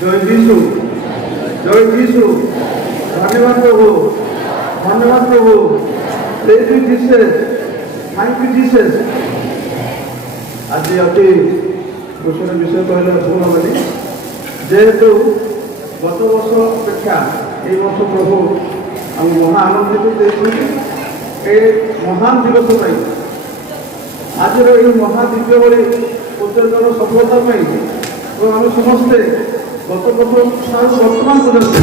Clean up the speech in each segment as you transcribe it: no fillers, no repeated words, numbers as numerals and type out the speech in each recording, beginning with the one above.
জয় যিশু, জয় যিশু। ধন্যবাদ প্রভু, ধন্যবাদ প্রভু। Thank you Jesus, thank you Jesus. আজ অতি খুশির বিষয় কহিলে ভুল হবনি, যেহেতু গত বর্ষ অপেক্ষা এই বর্ষ প্রভু আমি মহা আনন্দিত দিয়েছেন এই মহান দিবস পাই। আজর এই মহাদিব্যবলী উদ্যোগর সফলতা পাই এবং আমি সমস্তে গত বছর ঠাରୁ ବର୍ତ୍ତମାନ ପର୍ଯ୍ୟନ୍ତ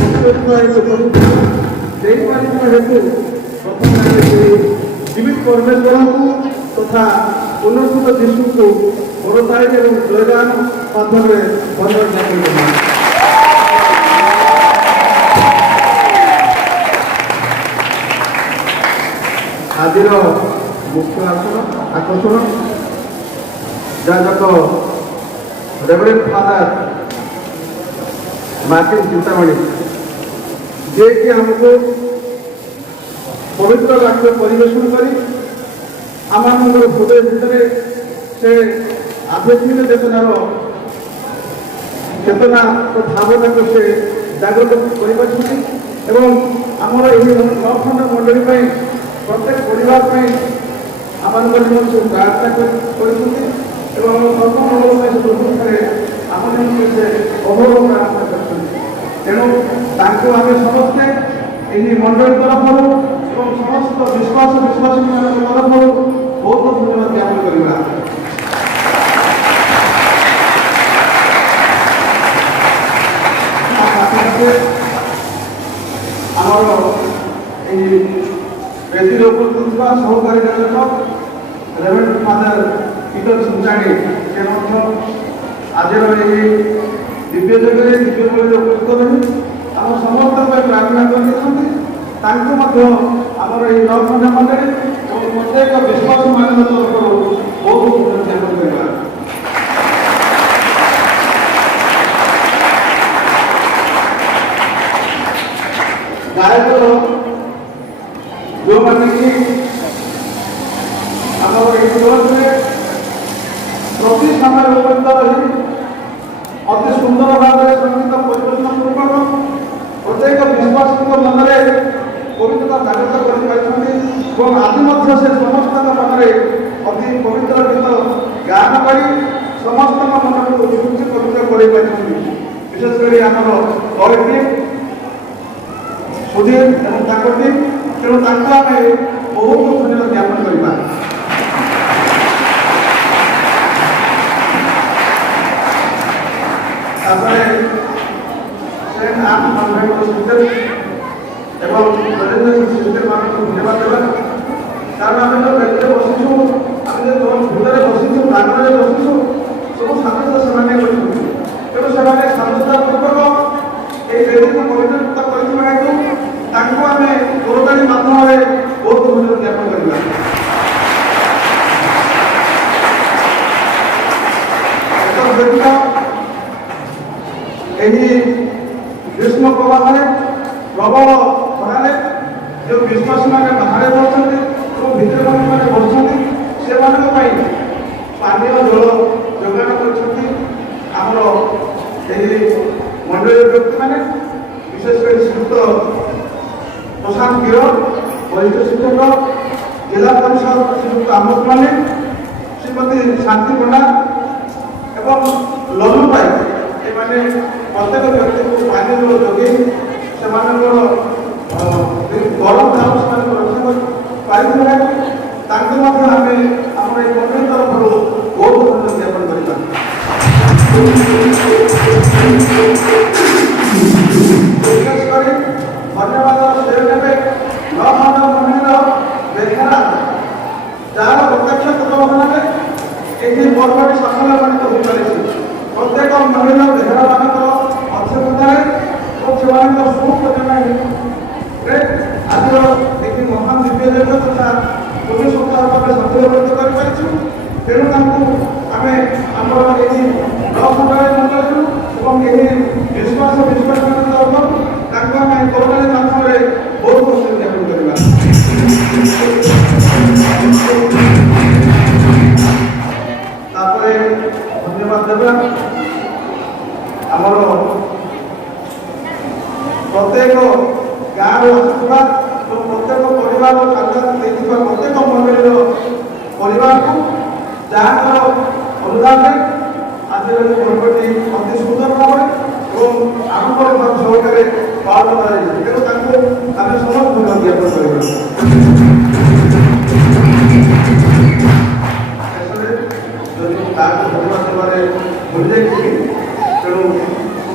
ଦେଇପାରିଥିବା ହେତୁ ପ୍ରଥମେ ଆମେ ସେହି ଜୀବିତ ପରମେଶ୍ୱରଙ୍କୁ ତଥା ପୁନର୍ଜୀବିତ ଯୀଶୁଙ୍କୁ ବଡ଼ତାଳି ଏବଂ ଜୟଗାନ ମାଧ୍ୟମରେ ଧନ୍ୟବାଦ ଜ୍ଞାପନ କରିବା। ଆଜିର ମୁଖ୍ୟ ଆକର୍ଷଣ ଯାଜକ ରେଭରେଣ୍ଡ ଫାଦର ମାର୍ଟିନ ଚିନ୍ତାମଣି, ଯିଏକି ଆମକୁ ପବିତ୍ର ବାକ୍ୟ ପରିବେଷଣ କରି ଆମମାନଙ୍କର ହୃଦୟ ଭିତରେ ସେ ଆଧ୍ୟାତ୍ମିକ ଚେତନା ଭାବନାକୁ ସେ ଜାଗ୍ରତ କରିପାରିଛନ୍ତି ଏବଂ ଆମର ଏହି ନଅଖଣ୍ଡ ମଣ୍ଡଳୀ ପାଇଁ ପ୍ରତ୍ୟେକ ପରିବାର ପାଇଁ ଆମମାନଙ୍କର ନିମନ୍ତେ ସବୁ ପ୍ରାର୍ଥନା କରିଛନ୍ତି ଏବଂ ଆମ ସର୍ବମଙ୍ଗଳ ପାଇଁ ସେ ପ୍ରଭୁଠାରେ ଆମ ନିମନ୍ତେ ସେ ଅହରହ ପ୍ରାର୍ଥନା କରିଛନ୍ତି। ତେଣୁ ତାଙ୍କୁ ଆମେ ସମସ୍ତେ ଏହି ମଣ୍ଡଳୀ ତରଫରୁ ଏବଂ ସମସ୍ତ ବିଶ୍ୱାସୀମାନଙ୍କ ତରଫରୁ ବହୁତ ଧନ୍ୟବାଦ ଜ୍ଞାପନ କରିବା। ଆମର ଏହି ବେଦୀର ଉପସ୍ଥିତ ଥିବା ସହକାରୀ ଯାଜକ ରେଭରେଣ୍ଡ ଫାଦର ପିଟର ସୁଞ୍ଚାଣୀ, ସେ ମଧ୍ୟ ଆଜିର ଏହି ଦିବ୍ୟ ଯଜ୍ଞରେ ଦିବ୍ୟବଳୀରେ ଉପସ୍ଥିତ ରହି ଆମ ସମସ୍ତଙ୍କ ପାଇଁ ପ୍ରାର୍ଥନା କରିଦେଇଛନ୍ତି। ତାଙ୍କୁ ମଧ୍ୟ ଆମର ଏହି ନଅଖଣ୍ଡ ମଣ୍ଡଳୀ ଏବଂ ପ୍ରତ୍ୟେକ ବିଶ୍ୱାସୀମାନଙ୍କ ତରଫରୁ ବହୁତ ଧନ୍ୟବାଦ ଜ୍ଞାପନ କରିବା। ଗାୟକର ଯେଉଁମାନେ କି ଆମର ଏହି ଜଗତରେ ପ୍ରତି ସମୟରେ ଉପସ୍ଥିତ ରହି ଅତି ସୁନ୍ଦର ଭାବରେ ସଙ୍ଗୀତ ପରିବେଷଣ ପୂର୍ବକ ପ୍ରତ୍ୟେକ ବିଶ୍ୱାସୀଙ୍କ ମନରେ ପବିତ୍ରତା ଜାଗ୍ରତ କରିପାରିଛନ୍ତି ଏବଂ ଆଜି ମଧ୍ୟ ସେ ସମସ୍ତଙ୍କ ମନରେ ଅତି ପବିତ୍ର ଗୀତ ଗାନ କରି ସମସ୍ତଙ୍କ ମନକୁ ଶୁଚି ପବିତ୍ର କରାଇପାରିଛନ୍ତି। ବିଶେଷ କରି ଆମର ଦଳ ଟିମ୍ ସୁଧୀର ଏବଂ ତାଙ୍କ ଟିମ୍, ତେଣୁ ତାଙ୍କୁ ଆମେ ବହୁତ ଧନ୍ୟବାଦ ଜ୍ଞାପନ କରିବା। ତାପରେ ସେଣ୍ଟ ଆନ୍ କନଭେଣ୍ଟର ସିଷ୍ଟର ଏବଂ ସିଷ୍ଟରମାନଙ୍କୁ ଧନ୍ୟବାଦ ଦେବା, କାରଣ ଆମେ ଯେଉଁ ବେଦିରେ ବସିଛୁ, ଆମେ ଯେଉଁ ଭିତରେ ବସିଛୁ, ପ୍ରାଙ୍ଗଣରେ ବସିଛୁ, ସବୁ ସାଙ୍ଗତ ସେମାନେ କରିଛନ୍ତି। ତେଣୁ ସେମାନେ ସାଙ୍ଗତା ପୂର୍ବକ এই বেদীକୁ ପରିଣତ କରିଥିବା ହେତୁ ତାଙ୍କୁ ଆମେ ଦୋରତାଳି ମାଧ୍ୟମରେ ବହୁତ ଧନ୍ୟବାଦ ଜ୍ଞାପନ କରିବା। ବ୍ୟତୀତ ଏହି ଗ୍ରୀଷ୍ମ ପ୍ରବାହରେ ପ୍ରବଳ ଖରାରେ ଯେଉଁ ବିଶ୍ୱାସୀମାନେ ବାହାରେ ରହୁଛନ୍ତି ଏବଂ ଭିତରେ ମାନେ ବସୁଛନ୍ତି, ସେମାନଙ୍କ ପାଇଁ ପାନୀୟ ଜଳ ଯୋଗାଣ କରିଛନ୍ତି ଆମର ଏହି ମଣ୍ଡଳୀର ବ୍ୟକ୍ତିମାନେ, ବିଶେଷ କରି ଶ୍ରୀଯୁକ୍ତ ପ୍ରଶାନ୍ତ ଗିର, ବରିଷ୍ଠ ଶିକ୍ଷକ, ଜିଲ୍ଲା ପରିଷଦ ଶ୍ରୀଯୁକ୍ତ ଆମୋଦ ମଲ୍ଲିକ, ଶ୍ରୀମତୀ ଶାନ୍ତି ପଣ୍ଡା ଏବଂ ଲଲୁ ପାଇ, ଏମାନେ ପ୍ରତ୍ୟେକ ବ୍ୟକ୍ତିକୁ ପାନୀୟ ଜଳ ଯୋଗାଇ ସେମାନଙ୍କର ଗରମ ଦାଉ ସେମାନଙ୍କୁ ରକ୍ଷା କରିପାରିଥିଲେ। ତାଙ୍କୁ ମଧ୍ୟ ଆମେ ଆମର ଏହି ମଣ୍ଡଳୀ ତରଫରୁ ବହୁତ ଧନ୍ୟବାଦ ଜ୍ଞାପନ କରିବା। ବିଶେଷ କରି ଧନ୍ୟବାଦ ଶ୍ରେୟ ନେବେ ନଅଖଣ୍ଡ ମଣ୍ଡଳୀର ବେହେରା, ଯାହାର ପ୍ରତ୍ୟକ୍ଷ ତତ୍ତ୍ୱାବଧାନରେ ଏହି ପର୍ବଟି ସଫଳମଣ୍ଡିତ ହୋଇପାରିଛି। ପ୍ରତ୍ୟେକ ମଣ୍ଡଳୀର ବେହେରାମାନଙ୍କର ଅଧ୍ୟକ୍ଷତାରେ ଏବଂ ସେମାନଙ୍କର ସୁପ୍ରଚେଷ୍ଟାରେ ଆଜିର ଏହି ମହାନ ଦିବ୍ୟ ଯଜ୍ଞ ତଥା ଚବିଶ ସପ୍ତାହ ଭାବେ ସଫଳମଣ୍ଡିତ କରିପାରିଛୁ। ତେଣୁ ତାଙ୍କୁ ଆମେ ଆମର ଏହି ନଅଖଣ୍ଡ ମଣ୍ଡଳୀରୁ ଏବଂ ଏହି ବିଶ୍ୱାସୀମାନଙ୍କ ତରଫରୁ ତାଙ୍କୁ ଆମେ କରୋନାରେ ମାଧ୍ୟମରେ ବହୁତ ଖୁସି ଜ୍ଞାପନ କରିବା। ତାପରେ ଧନ୍ୟବାଦ ଦେବା ଆମର प्रत्येक गाँव आसुवा प्रत्येक परिवार कार्यक्रम देखा प्रत्येक मंडली परिवार को जहाँ अनुदान आज पर्वटी अति सुंदर भाव और आरंभ सहकारे पालन कर समस्त ज्ञापन कर भूल जाए तेणु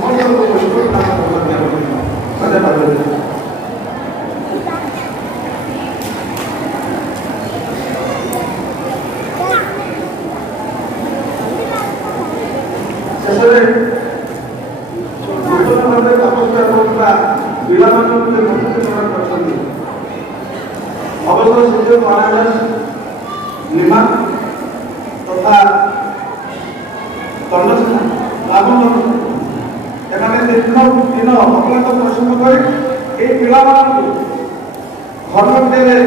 शेष नूतन भाव तपस्या पिला अवसर सुजोग महाराज निमा तथा दंडसेना लाभन एमाने दिन अक्लांत परिश्रम कर पिला घर विद्यालय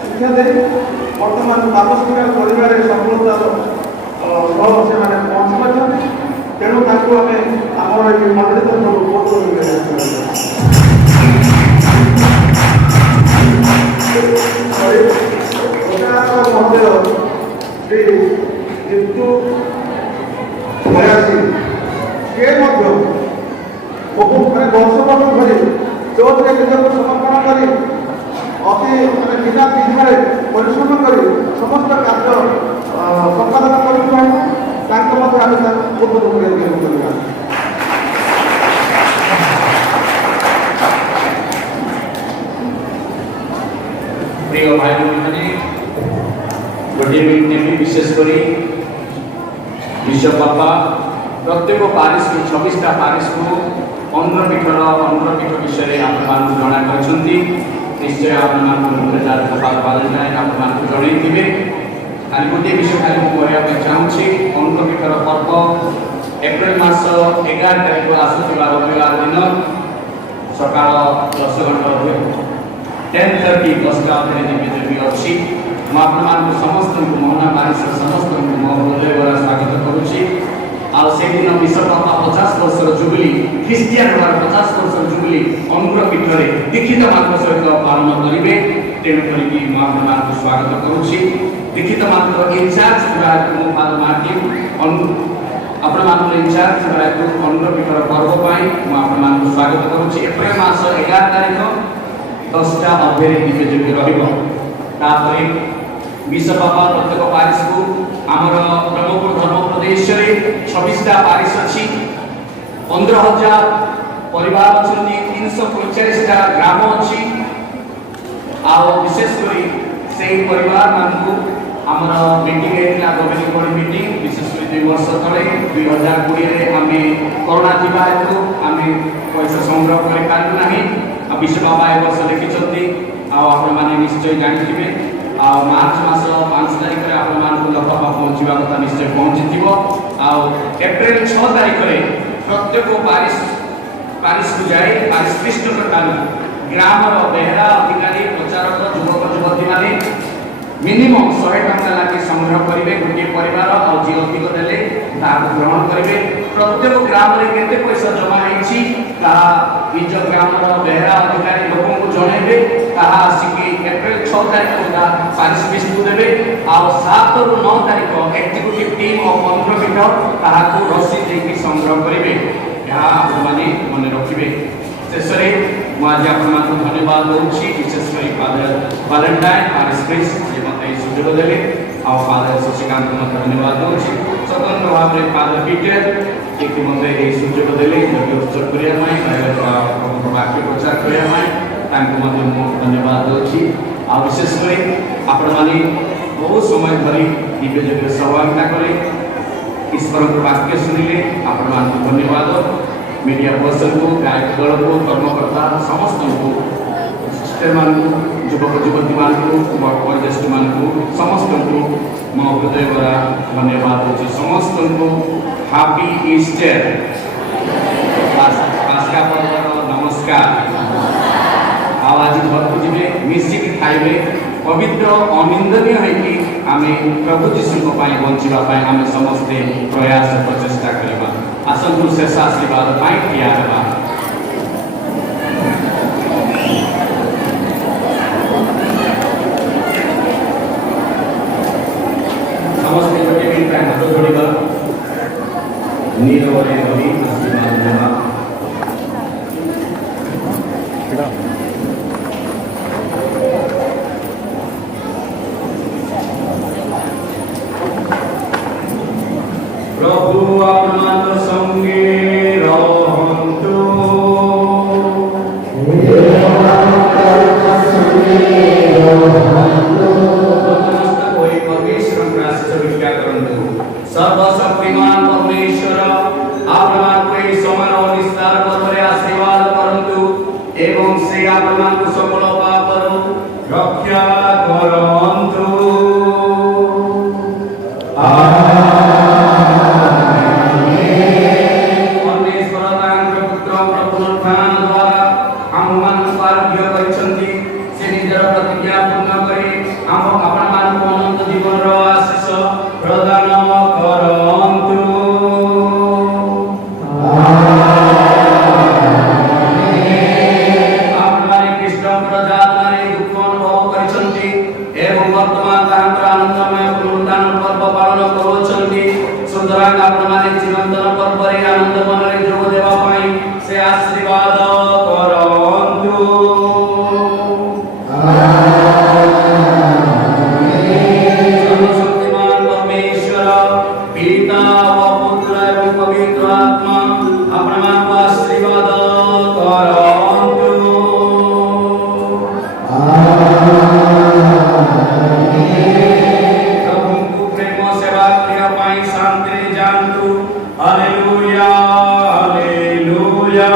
शिक्षा दे बर्तमान तपस्या कर सफलतार से पहुँची पार्टी तेणु आम मंडली महोदय श्री जीतू बयासी सी बहु वर्ष वर्ष धरी जो निजक समर्पण कर अति बिना द्विधार परिश्रम कर समस्त कार्य संपादन प्रिय भाई मैंने गोटे मिनट विशेषकर विश्व बापा प्रत्येक पारिश को 26टा पारिश को अंध्रपीठर अंध्रपीठ विषय आप जना कर निश्चय आपको जनइबे खाली गोटे विषय खाली कहना चाहूँगी अंध्रपीठर पर्व एप्रिल मास 11 तारीख आसुवा रविवार दिन सका 10 घंटा हुए 10:30 10टा दिव्यज्योति अच्छी मुझे समस्त मोहना पारिश समस्त मो हृदय द्वारा स्वागत करुच्ची से दिन विश्वकर्मा 50 वर्षर जुबली ख्रीष्टियान 50 वर्षर जुबली अंध्रपीठ में दीक्षित मान सहित पालन करेंगे तेणुक मुझे स्वागत करुच्ची दीक्षित मान इनचार्ज फादर मार्टिन आपण इनचार्ज अंध्रपीठर पर्व पर स्वागत करुच्ची एप्रिल मास 11 तारीख 10टा अभ्यर दिव्यज्योति रही विश्वपापा प्रत्येक पारिश को आमर ब्रह्मपुर धर्म प्रदेश में 26टा पारिश अच्छी 15,000 परिवार अच्छा 345टा ग्राम अच्छी विशेषकर से परिवार मान आमर मीटिंग गवर्निंग बॉडी मीटिंग विशेषकर 2 वर्ष तले 2020 आम कोरोना थी हेतु आम पैसा संग्रह कर पारू ना विश्वपापा ए वर्ष लिखिं आपने निश्चय जानते मार्च मास 5 तारीख में आपको लफाफा पहुँचा कथा निश्चय पहुँची एप्रिल 6 तारीख में प्रत्येक पारिश को जाए पारिश पृष्ठ ग्राम बेहरा अधिकारी प्रचारक युवक युवती मैंने मिनिमम 100 टंका लागे संग्रह करेंगे गोटे परिवार और जी अधिक देले ग्रहण करेंगे प्रत्येक ग्राम में केते पैसा जमा होती निज ग्राम बेहरा अधिकारी लोक जनइबे आसिकी एप्रिल 6 तारीख पारिश पृष्ठ को देवे आ 7 ରୁ 9 तारीख एक्जिक्यूटिव टीम ऑफ अंध्रपीठ रसीद देकी संग्रह करेंगे यहाँ मन रखिए शेष में मुझे आपको धन्यवाद दूसरी विशेषकर फादर वैलेंटाइन पारिश प्रिंस मत सुजोग देले फादर शशिकांत धन्यवाद दूसरी स्वतंत्र भाव में फादर पीटर एक मत सुजोग देले उत्सव करने वाक्य प्रचार करने धन्यवाद दूसरी विशेषकर आपण मैंने बहुत समय धरी दिव्यज्योति सहभागिता कले ईश्वर वाक्य शुणिले आपण धन्यवाद मीडिया पर्सन को गायक दल को कर्मकर्ता समस्त को सिस्टर मान युवक युवती मान वयोज्येष्ठ मान समस्त को मो हृदय द्वारा धन्यवाद दूसरी समस्त को हैप्पी ईस्टर पास्का पर्व नमस्कार आज घर को जी मिसिक खाइबे पवित्र अनिंदनीय है कि आम प्रभु जीशु बचापी आम समस्ते प्रयास प्रचेषा करवा आसतु शेष आशीर्वाद ठिया पुनरुत्थान द्वारा आमମାନଙ୍କୁ आरोग्य କରିଛନ୍ତି ସେ ନିଜର ପ୍ରତିଜ୍ଞା ପୂର୍ଣ୍ଣ କରି ଆପଣମାନଙ୍କୁ ଅନନ୍ତ ଜୀବନର ଆଶୀଷ ପ୍ରଦାନ କରନ୍ତୁ। ଆପଣମାନେ କୃଷ୍ଣଙ୍କର ଯାତନାରେ ଦୁଃଖ ଅନୁଭବ କରିଛନ୍ତି ଏବଂ ବର୍ତ୍ତମାନ ତାହାଙ୍କର ଆନନ୍ଦମୟ ପୁନରୁତ୍ଥାନ ପର୍ବ ପାଳନ କରୁଛନ୍ତି। ସୁତରାଂ ଆପଣମାନେ ଚିରନ୍ତନ ପର୍ବରେ ଆନନ୍ଦ ମନରେ ଯୋଗ ଦେବା ପାଇଁ ସେ ଆଶୀର୍ବାଦ କରନ୍ତୁ। सर्वशक्तिमान परमेश्वर पिता व पुत्र एवं पवित्र आत्मा आपणाମାନଙ୍କୁ आशीर्वाद କରନ୍ତୁ। प्रभुଙ୍କୁ ପ୍ରେମ ସେବା କରିବା ପାଇଁ ଶାନ୍ତିରେ ଯାଆନ୍ତୁ। Hallelujah hallelujah.